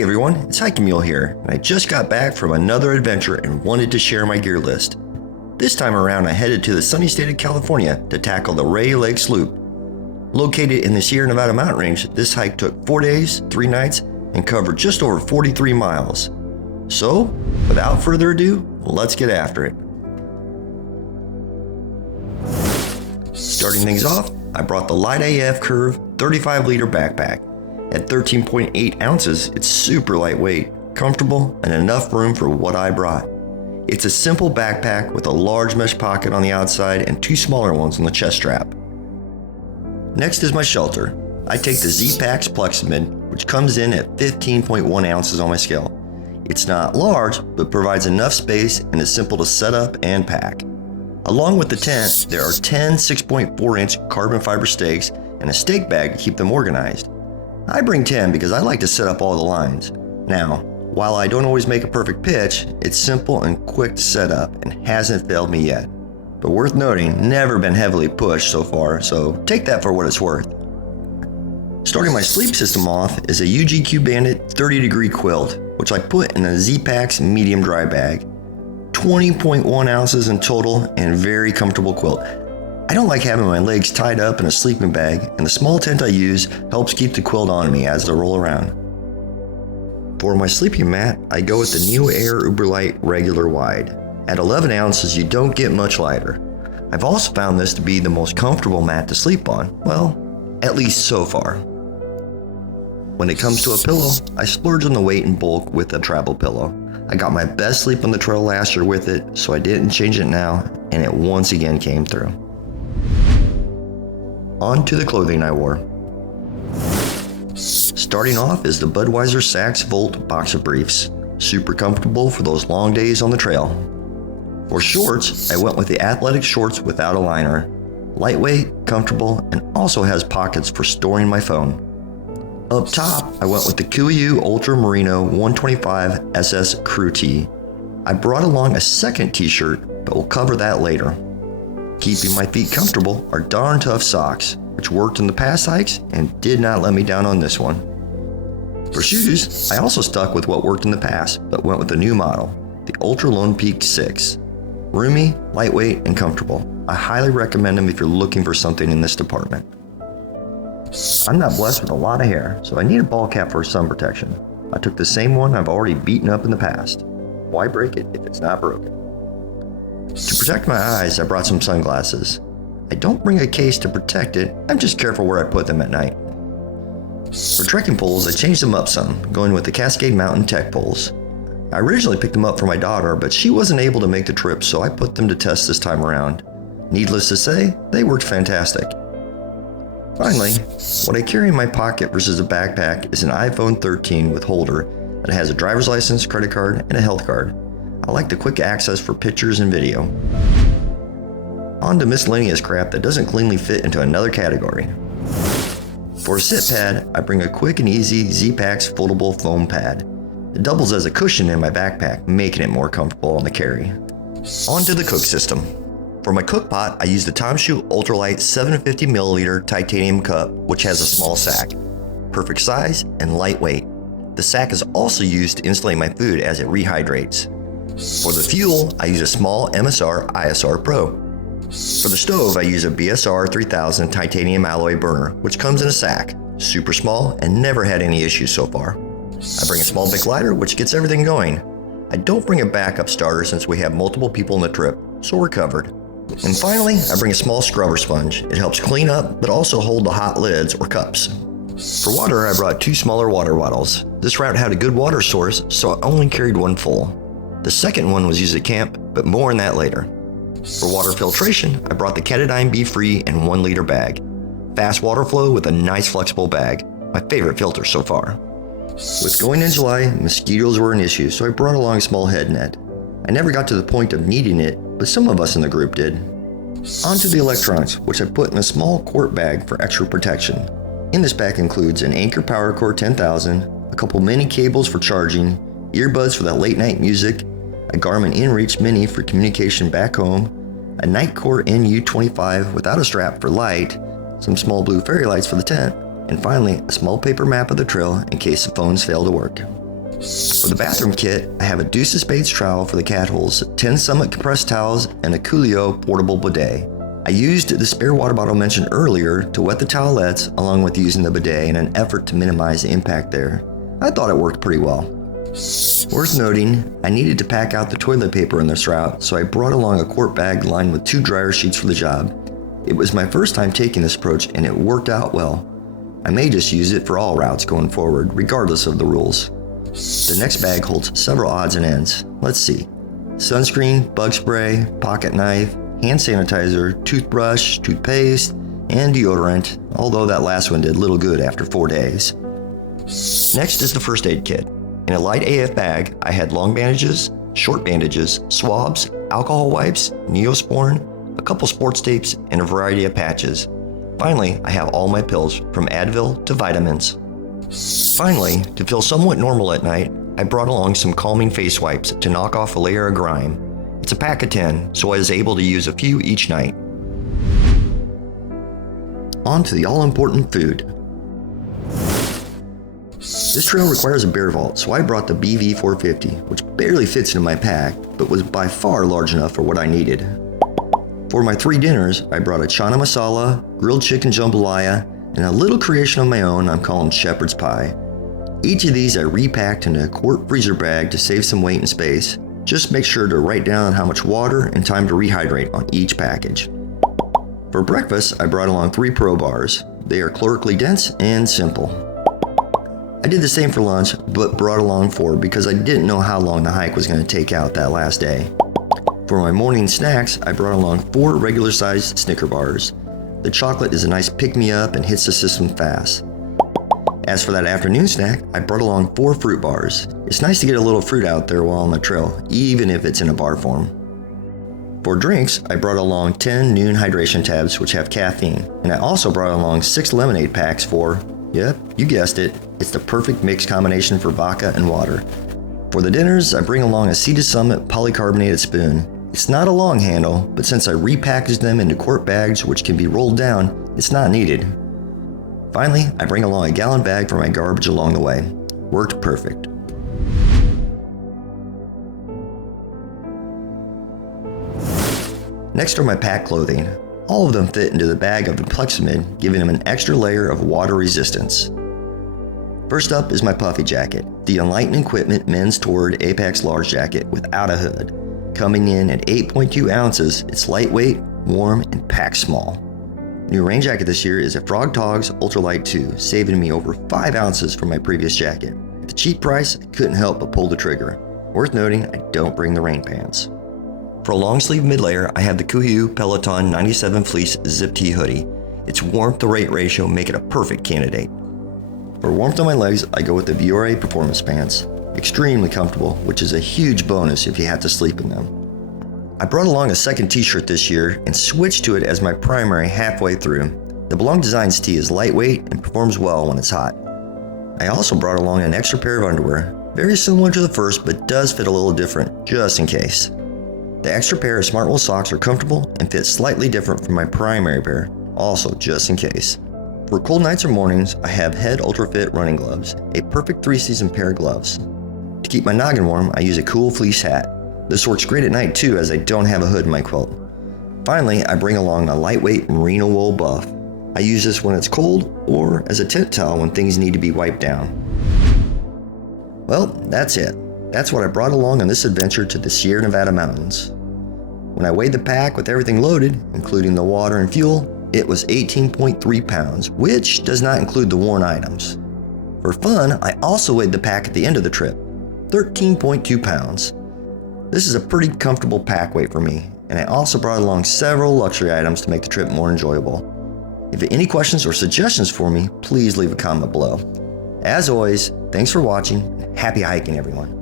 Hey everyone, it's Hiking Mule here, and I just got back from another adventure and wanted to share my gear list. This time around I headed to the sunny state of California to tackle the Rae Lakes Loop. Located in the Sierra Nevada mountain range, this hike took 4 days, 3 nights, and covered just over 43 miles. So, without further ado, let's get after it. Starting things off, I brought the Light AF Curve 35-liter backpack. At 13.8 ounces, it's super lightweight, comfortable, and enough room for what I brought. It's a simple backpack with a large mesh pocket on the outside and 2 smaller ones on the chest strap. Next is my shelter. I take the Z-Packs Plexamid, which comes in at 15.1 ounces on my scale. It's not large, but provides enough space and is simple to set up and pack. Along with the tent, there are 10 6.4-inch carbon fiber stakes and a stake bag to keep them organized. I bring 10 because I like to set up all the lines. Now, while I don't always make a perfect pitch, it's simple and quick to set up and hasn't failed me yet. But worth noting, never been heavily pushed so far, so take that for what it's worth. Starting my sleep system off is a UGQ Bandit 30-degree quilt, which I put in a Z-Packs medium dry bag. 20.1 ounces in total and very comfortable quilt. I don't like having my legs tied up in a sleeping bag, and the small tent I use helps keep the quilt on me as I roll around. For my sleeping mat, I go with the Neo Air Uberlight Regular Wide. At 11 ounces, you don't get much lighter. I've also found this to be the most comfortable mat to sleep on, well, at least so far. When it comes to a pillow, I splurge on the weight and bulk with a travel pillow. I got my best sleep on the trail last year with it, so I didn't change it now, and it once again came through. On to the clothing I wore. Starting off is the Budweiser Sax Volt Boxer Briefs. Super comfortable for those long days on the trail. For shorts, I went with the athletic shorts without a liner. Lightweight, comfortable, and also has pockets for storing my phone. Up top, I went with the KUIU Ultra Merino 125 SS Crew Tee. I brought along a second t-shirt, but we'll cover that later. Keeping my feet comfortable are Darn Tough socks, which worked in the past hikes and did not let me down on this one. For shoes, I also stuck with what worked in the past, but went with a new model, the Ultra Lone Peak 6. Roomy, lightweight, and comfortable. I highly recommend them if you're looking for something in this department. I'm not blessed with a lot of hair, so I need a ball cap for sun protection. I took the same one I've already beaten up in the past. Why break it if it's not broken? To protect my eyes, I brought some sunglasses. I don't bring a case to protect it, I'm just careful where I put them at night. For trekking poles, I changed them up some, going with the Cascade Mountain Tech poles. I originally picked them up for my daughter, but she wasn't able to make the trip, so I put them to test this time around. Needless to say, they worked fantastic. Finally, what I carry in my pocket versus a backpack is an iPhone 13 with holder that has a driver's license, credit card, and a health card. I like the quick access for pictures and video. On to miscellaneous crap that doesn't cleanly fit into another category. For a sit pad, I bring a quick and easy Z-Packs foldable foam pad. It doubles as a cushion in my backpack, making it more comfortable on the carry. On to the cook system. For my cook pot, I use the Tom Shoe Ultralight 750ml titanium cup, which has a small sack. Perfect size and lightweight. The sack is also used to insulate my food as it rehydrates. For the fuel, I use a small MSR ISR Pro. For the stove, I use a BSR 3000 titanium alloy burner, which comes in a sack, super small and never had any issues so far. I bring a small Bic lighter, which gets everything going. I don't bring a backup starter since we have multiple people on the trip, so we're covered. And finally, I bring a small scrubber sponge. It helps clean up, but also hold the hot lids or cups. For water, I brought 2 smaller water bottles. This route had a good water source, so I only carried one full. The second one was used at camp, but more on that later. For water filtration, I brought the Ketadine Be Free in 1 liter bag. Fast water flow with a nice flexible bag. My favorite filter so far. With going in July, mosquitoes were an issue, so I brought along a small head net. I never got to the point of needing it, but some of us in the group did. On to the electronics, which I put in a small quart bag for extra protection. In this bag includes an Anker Power Cord 10,000, a couple mini cables for charging, earbuds for that late night music, a Garmin InReach Mini for communication back home, a Nightcore NU25 without a strap for light, some small blue fairy lights for the tent, and finally a small paper map of the trail in case the phones fail to work. For the bathroom kit, I have a Deuce of Spades trowel for the cat holes, 10 Summit compressed towels, and a Coolio portable bidet. I used the spare water bottle mentioned earlier to wet the towelettes along with using the bidet in an effort to minimize the impact there. I thought it worked pretty well. Worth noting, I needed to pack out the toilet paper in this route, so I brought along a quart bag lined with 2 dryer sheets for the job. It was my first time taking this approach and it worked out well. I may just use it for all routes going forward, regardless of the rules. The next bag holds several odds and ends. Let's see. Sunscreen, bug spray, pocket knife, hand sanitizer, toothbrush, toothpaste, and deodorant, although that last one did little good after 4 days. Next is the first aid kit. In a light AF bag, I had long bandages, short bandages, swabs, alcohol wipes, Neosporin, a couple sports tapes, and a variety of patches. Finally, I have all my pills, from Advil to vitamins. Finally, to feel somewhat normal at night, I brought along some calming face wipes to knock off a layer of grime. It's a pack of 10, so I was able to use a few each night. On to the all-important food. This trail requires a BearVault, so I brought the BV450, which barely fits into my pack, but was by far large enough for what I needed. For my 3 dinners, I brought a chana masala, grilled chicken jambalaya, and a little creation of my own I'm calling shepherd's pie. Each of these I repacked into a quart freezer bag to save some weight and space. Just make sure to write down how much water and time to rehydrate on each package. For breakfast, I brought along 3 Pro bars. They are calorically dense and simple. I did the same for lunch, but brought along 4 because I didn't know how long the hike was going to take out that last day. For my morning snacks, I brought along 4 regular-sized Snicker bars. The chocolate is a nice pick-me-up and hits the system fast. As for that afternoon snack, I brought along 4 fruit bars. It's nice to get a little fruit out there while on the trail, even if it's in a bar form. For drinks, I brought along 10 noon hydration tabs which have caffeine, and I also brought along 6 lemonade packs for, yep, you guessed it, it's the perfect mix combination for vodka and water. For the dinners, I bring along a Sea to Summit polycarbonated spoon. It's not a long handle, but since I repackaged them into quart bags which can be rolled down, it's not needed. Finally, I bring along a gallon bag for my garbage along the way. Worked perfect. Next are my pack clothing. All of them fit into the bag of Plexamid, giving them an extra layer of water resistance. First up is my puffy jacket, the Enlighten Equipment Men's Toured Apex Large Jacket without a hood. Coming in at 8.2 ounces, it's lightweight, warm, and packed small. New rain jacket this year is a Frog Togs Ultralight 2, saving me over 5 ounces from my previous jacket. At the cheap price, I couldn't help but pull the trigger. Worth noting, I don't bring the rain pants. For a long sleeve mid layer, I have the Kuiu Peloton 97 Fleece Zip Tee hoodie. Its warmth to weight ratio make it a perfect candidate. For warmth on my legs, I go with the Viore Performance Pants. Extremely comfortable, which is a huge bonus if you have to sleep in them. I brought along a second t-shirt this year and switched to it as my primary halfway through. The Belong Designs tee is lightweight and performs well when it's hot. I also brought along an extra pair of underwear, very similar to the first but does fit a little different, just in case. The extra pair of Smartwool socks are comfortable and fit slightly different from my primary pair, also just in case. For cold nights or mornings, I have Head Ultra Fit running gloves, a perfect 3-season pair of gloves. To keep my noggin warm, I use a cool fleece hat. This works great at night too, as I don't have a hood in my quilt. Finally, I bring along a lightweight merino wool buff. I use this when it's cold or as a tent towel when things need to be wiped down. Well, that's it. That's what I brought along on this adventure to the Sierra Nevada mountains. When I weighed the pack with everything loaded, including the water and fuel, it was 18.3 pounds, which does not include the worn items. For fun, I also weighed the pack at the end of the trip, 13.2 pounds. This is a pretty comfortable pack weight for me, and I also brought along several luxury items to make the trip more enjoyable. If you have any questions or suggestions for me, please leave a comment below. As always, thanks for watching, and happy hiking everyone.